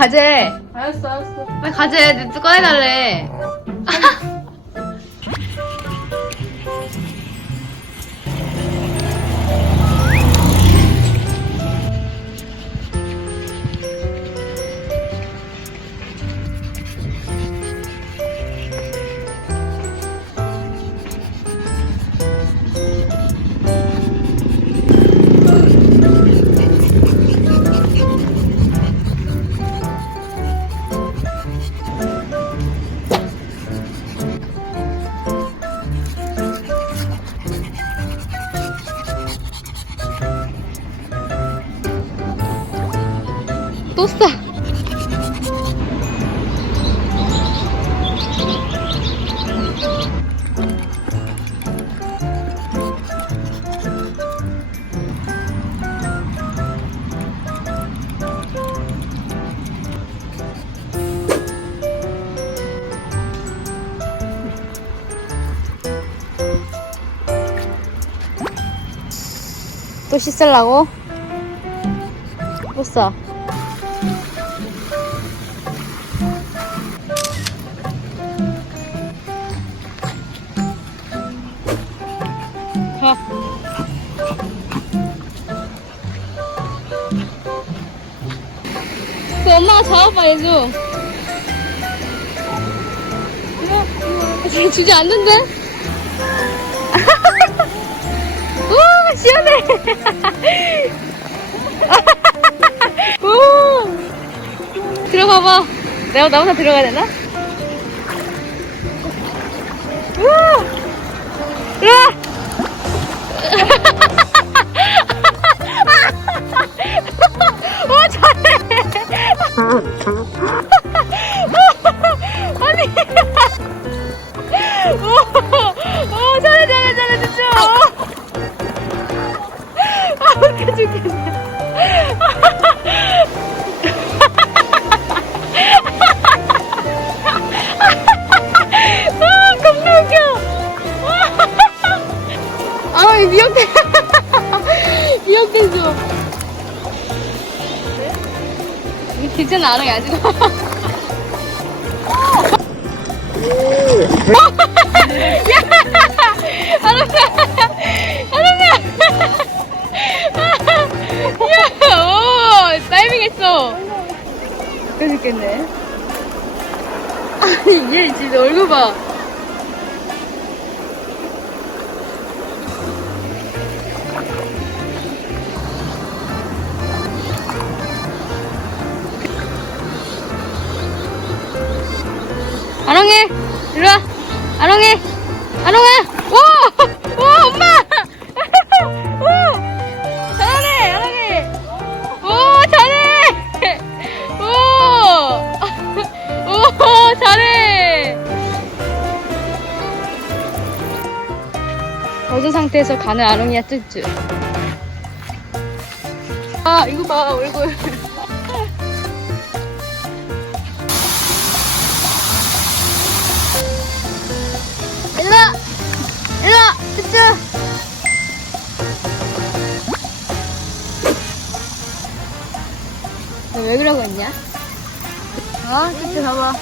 가재. 알았어. 빨리 가재. 내 또 꺼내달래. 또 싸. 또 씻으려고? 또 싸. 가. 그 엄마가 잡아봐, 해줘. 잘 주지 않는데? 우, 시원해. 우. 들어가봐. 내가 나보다 들어가야 되나? 우. 들어와. 오, 잘해. 아니. 오, 잘해, 진짜. 아, 웃겨 죽겠네. 아, 겁나 웃겨. 아, 미역대. 미역대죠. 이게 괜찮아, 아롱이 아직. 야! 아롱아! 야! 오! 다이빙 했어. 웃겨 죽겠네. 아니, 얘 진짜 얼굴 봐. 아롱이! 이리 와! 아롱이! 아롱아! 오! 오! 엄마! 오! 잘하네! 아롱이! 오! 잘해! 오! 오! 잘해! 어두 상태에서 가는 아롱이야, 쯔쯔. 아, 이거 봐, 얼굴. 일로와! 쯔쯔! 너 왜 그러고 있냐? 어? 쯔쯔 봐봐.